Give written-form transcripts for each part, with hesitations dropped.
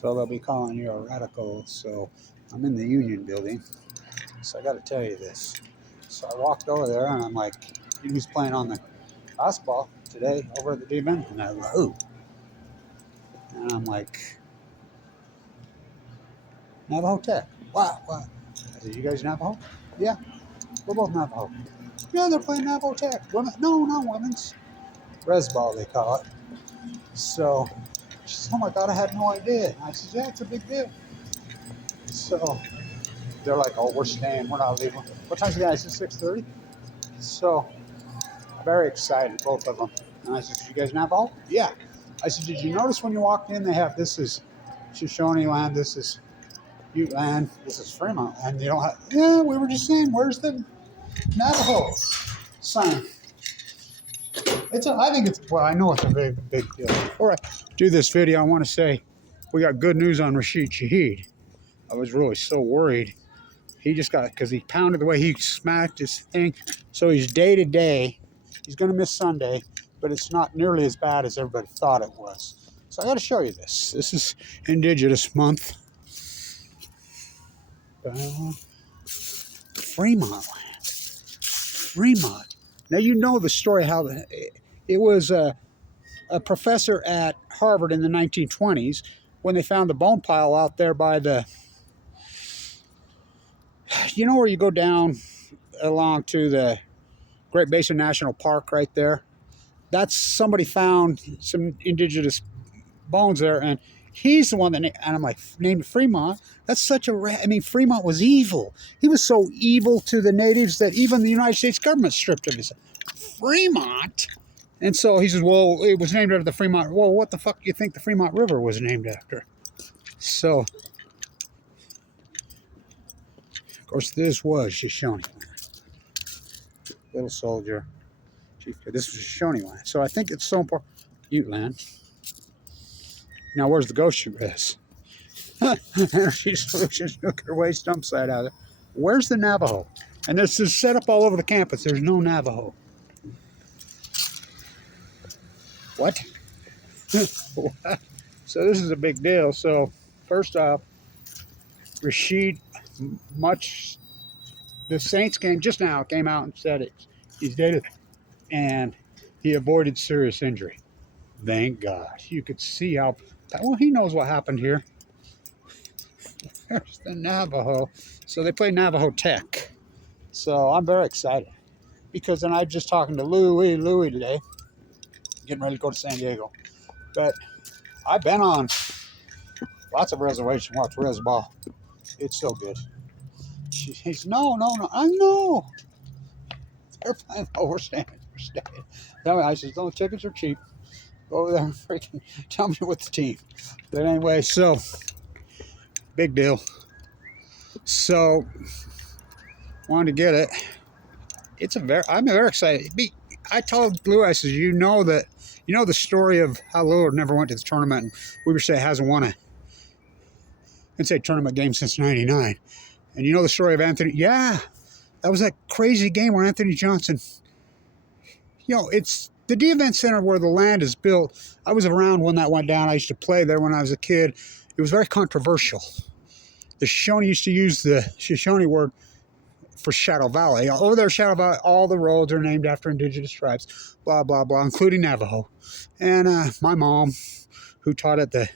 So they'll be calling you a radical. So I'm in the Union building. So I got to tell you this. So I walked over there and I'm like, he was playing on the basketball today over at the D-Ben. And I go, ooh. And I'm like, Navajo Tech. Wow, what? I said, you guys Navajo? Yeah, we're both Navajo. Yeah, they're playing Navajo Tech. Women? No, not women's. Res ball, they call it. So she said, oh my God, I had no idea. I said, yeah, it's a big deal. So they're like, oh, we're staying. We're not leaving. What time's the guy? I said, 6:30. So very excited, both of them. And I said, did you guys Navajo? Yeah. I said, did you notice when you walked in, they have, this is Shoshone land, this is Ute land, this is Fremont land. They don't have, yeah, we were just saying, where's the Navajo sign? I think it's, well, I know it's a very big deal. Before I do this video, I want to say we got good news on Rashid Shaheed. I was really so worried. He just got, because he pounded the way he smacked his thing. So he's day to day. He's going to miss Sunday, but it's not nearly as bad as everybody thought it was. So I got to show you this. This is Indigenous Month. Fremont land. Fremont. Now you know the story how it was a professor at Harvard in the 1920s when they found the bone pile out there by the, you know where you go down along to the Great Basin National Park right there? That's, somebody found some indigenous bones there, and he's the one that, and I'm like, named Fremont. That's such a, I mean, Fremont was evil. He was so evil to the natives that even the United States government stripped him. He said, Fremont? And so he says, well, it was named after the Fremont. Well, what the fuck do you think the Fremont River was named after? So, of course, this was Shoshone. Little soldier. This was Shoshone land. So I think it's so important. Ute land. Now, where's the ghost shoot is? Energy Solutions, nuclear waste dump site out there. Where's the Navajo? And this is set up all over the campus. There's no Navajo. What? So this is a big deal. So first off, Rashid, the Saints game just now came out and said it. He's dead, and he avoided serious injury. Thank God. You could see how, well, he knows what happened here. There's the Navajo. So they play Navajo Tech. So I'm very excited because then I'm just talking to Louie today, getting ready to go to San Diego. But I've been on lots of reservations, watch res ball. It's so good. He's no. I know. They're playing. Oh, we're staying. I said, no, tickets are cheap. Go over there and freaking tell me what the team. But anyway, so big deal. So wanted to get it. I'm very excited. I told Lou, I said, you know the story of how Lou never went to the tournament, and we were saying hasn't won a tournament game since '99. And you know the story of Anthony? Yeah, that was that crazy game where Anthony Johnson. It's the D-Event Center where the land is built. I was around when that went down. I used to play there when I was a kid. It was very controversial. The Shoshone used to use the Shoshone word for Shadow Valley. Over there, Shadow Valley, all the roads are named after indigenous tribes, blah, blah, blah, including Navajo. And my mom, who taught at the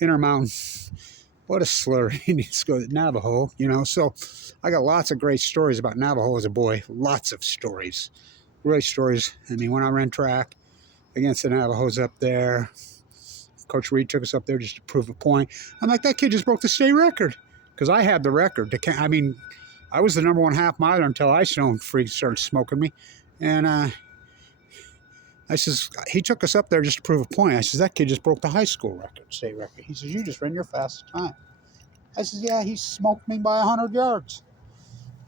Intermountain, what a slur. He needs to go to Navajo, So I got lots of great stories about Navajo as a boy. Lots of stories. Great stories. I mean, when I ran track against the Navajos up there, Coach Reed took us up there just to prove a point. I'm like, that kid just broke the state record. Because I had the record. I was the #1 half miler until Ice Zone freaks started smoking me. And I says, he took us up there just to prove a point. I says, that kid just broke the high school record, state record. He says, you just ran your fastest time. I says, yeah, he smoked me by 100 yards.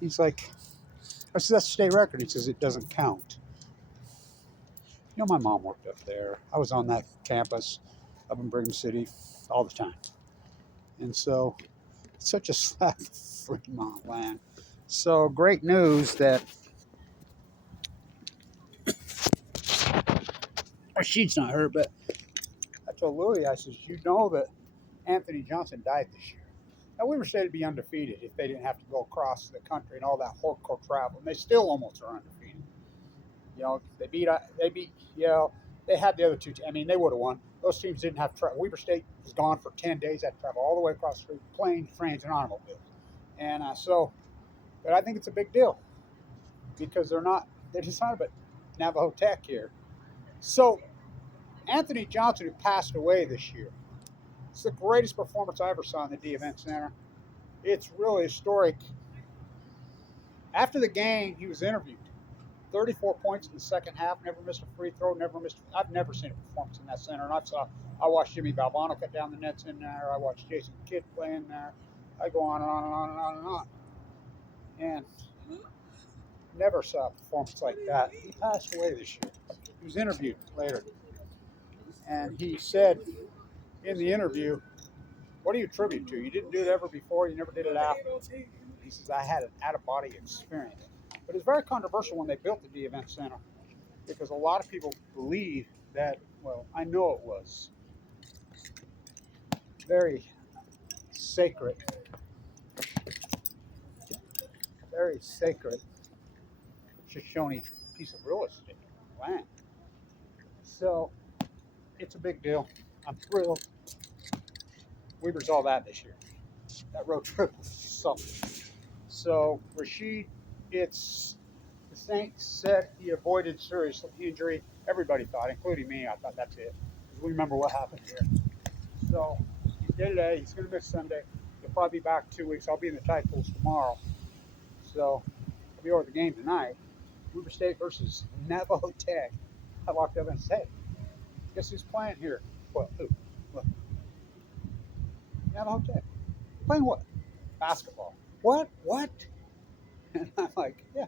He's like, I said, that's the state record. He says, it doesn't count. My mom worked up there. I was on that campus up in Brigham City all the time. And so it's such a slap for Fremont land. So great news that Rashid's not hurt, but I told Louie, I says, you know that Anthony Johnson died this year. Now, Weber State would be undefeated if they didn't have to go across the country and all that hardcore travel. And they still almost are undefeated. They beat, they had the other two. I mean, they would have won. Those teams didn't have travel. Weber State was gone for 10 days. Had to travel all the way across the planes, trains, and automobiles. And but I think it's a big deal because they decided about Navajo Tech here. So, Anthony Johnson, who passed away this year, it's the greatest performance I ever saw in the D Event Center. It's really historic. After the game, he was interviewed. 34 points in the second half, never missed a free throw, I've never seen a performance in that center. And I watched Jimmy Balvano cut down the nets in there. I watched Jason Kidd play in there. I go on and on and on and on and on. And never saw a performance like that. He passed away this year. He was interviewed later. And he said in the interview, what do you attribute to? You didn't do it ever before, you never did it after. He says, I had an out-of-body experience. But it's very controversial when they built the D Event Center because a lot of people believe that, well, I know it was very sacred Shoshone piece of real estate land. So it's a big deal. I'm thrilled. We resolved that this year. That road trip was something. So Rashid, the Saints said he avoided serious injury. Everybody thought, including me, I thought that's it. We remember what happened here. So he's day to day. He's going to miss Sunday. He'll probably be back 2 weeks. I'll be in the tide pools tomorrow. So I'll be over the game tonight. Weber State versus Navajo Tech. I walked up and said, guess who's playing here? Well, who? Look. Navajo Tech. Playing what? Basketball. What? And I'm like, yeah.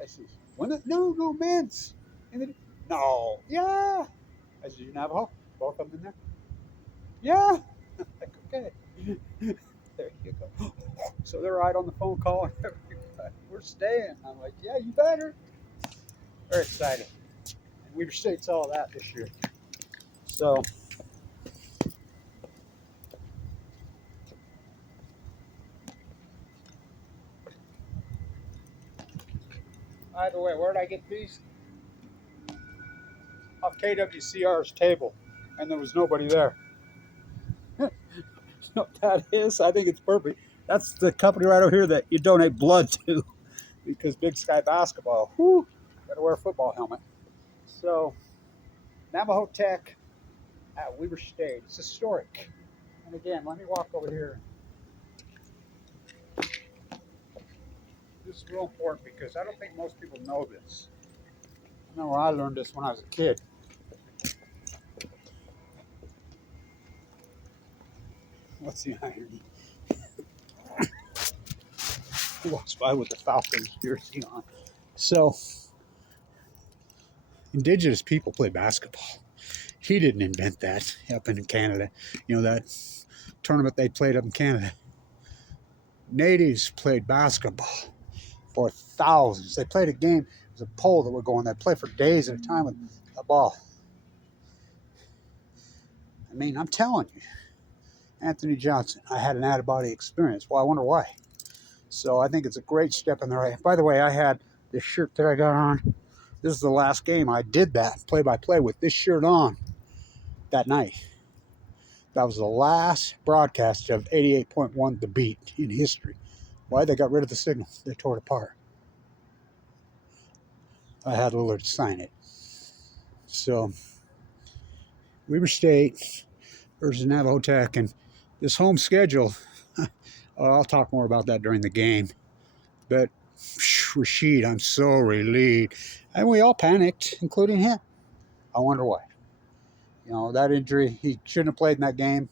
I says, women? No, men's. No, yeah. I said, you Navajo? Both of them in there? Yeah. I'm like, okay. There you go. So they're right on the phone calling everybody. We're staying. I'm like, yeah, you better. Very excited. And Weber State saw that this year. So by the way, where did I get these? Off KWCR's table, and there was nobody there. You know what that is? I think it's perfect. That's the company right over here that you donate blood to, because Big Sky Basketball, whoo, gotta wear a football helmet. So, Navajo Tech at Weber State. It's historic. And again, let me walk over here. This is real important because I don't think most people know this. I know I learned this when I was a kid. What's the irony? He walks by with the Falcons jersey on. So, indigenous people play basketball. He didn't invent that up in Canada. You know, that tournament they played up in Canada. Natives played basketball for thousands. They played a game. It was a pole that would go on. They'd play for days at a time with a ball. I mean, I'm telling you, Anthony Johnson, I had an out-of-body experience. Well, I wonder why. So I think it's a great step in the right. By the way, I had this shirt that I got on. This is the last game I did that play-by-play with this shirt on that night. That was the last broadcast of 88.1 The Beat in history. Why? They got rid of the signal. They tore it apart. I had Lillard sign it. So, Weber State versus Navajo Tech, and this home schedule, I'll talk more about that during the game. But Rashid, I'm so relieved. And we all panicked, including him. I wonder why. You know, that injury, he shouldn't have played in that game.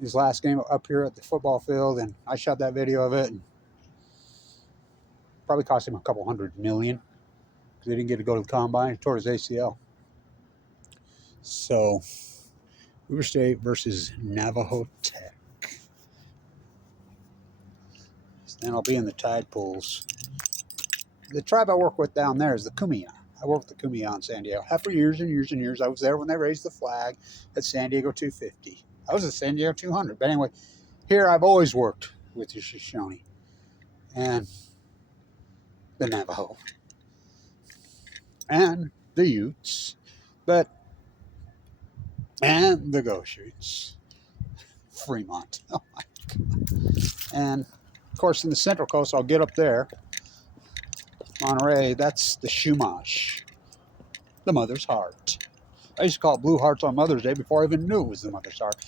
His last game up here at the football field, and I shot that video of it, and probably cost him a couple $100 million because he didn't get to go to the combine. He tore his ACL. So, Weber State versus Navajo Tech. And I'll be in the tide pools. The tribe I work with down there is the Kumeyaw. I work with the Kumeyaw in San Diego. Have for years and years and years. I was there when they raised the flag at San Diego 250. I was at San Diego 200. But anyway, here I've always worked with the Shoshone and the Navajo and the Utes, and the Goshutes, Fremont. Oh my God. And of course, in the Central Coast, I'll get up there, Monterey. That's the Chumash, the Mother's Heart. I used to call it Blue Hearts on Mother's Day before I even knew it was the Mother's Heart.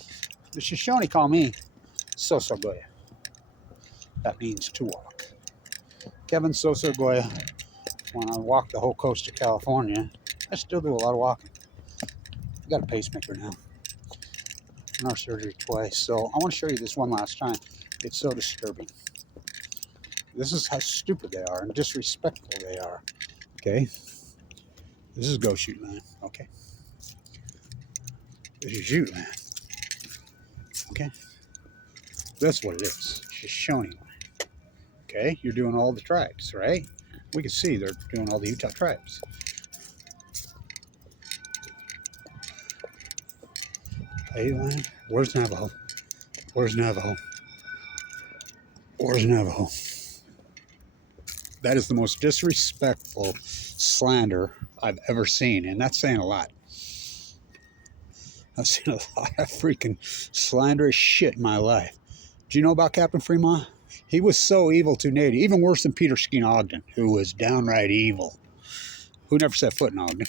The Shoshone call me Sosogoya. That means to walk. Kevin Sosogoya. When I walk the whole coast of California, I still do a lot of walking. I got a pacemaker now. Our surgery twice. So I want to show you this one last time. It's so disturbing. This is how stupid they are and disrespectful they are. Okay. This is Goshute land. Okay. This is Ute land. Okay. That's what it is. Shoshone land. Okay. You're doing all the tribes, right? We can see they're doing all the Utah tribes. Hey land. Where's Navajo? Where's Navajo? Where's Navajo? That is the most disrespectful slander I've ever seen, and that's saying a lot. I've seen a lot of freaking slanderous shit in my life. Do you know about Captain Fremont? He was so evil to Native, even worse than Peter Skeen Ogden, who was downright evil, who never set foot in Ogden.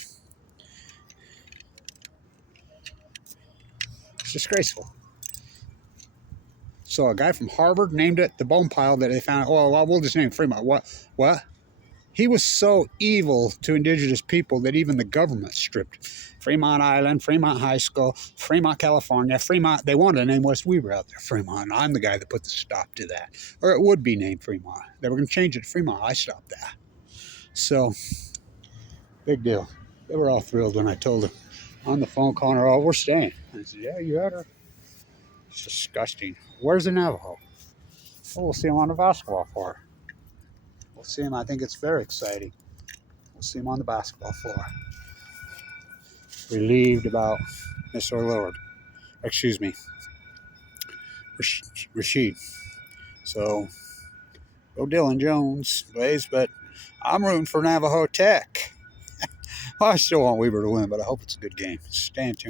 It's disgraceful. So a guy from Harvard named it the bone pile that they found. Oh, well, we'll just name Fremont. What? He was so evil to indigenous people that even the government stripped Fremont Island, Fremont High School, Fremont, California, Fremont. They wanted to name West Weaver out there, Fremont. I'm the guy that put the stop to that. Or it would be named Fremont. They were going to change it to Fremont. I stopped that. So, big deal. They were all thrilled when I told them on the phone calling her, oh, we're staying. I said, yeah, you had her. It's disgusting. Where's the Navajo? Oh, we'll see him on the basketball floor. We'll see him. I think it's very exciting. We'll see him on the basketball floor. Relieved about Mr. Lord. Excuse me. Rashid. So, go Dylan Jones, Blaze, but I'm rooting for Navajo Tech. Well, I still want Weaver to win, but I hope it's a good game. Stay tuned.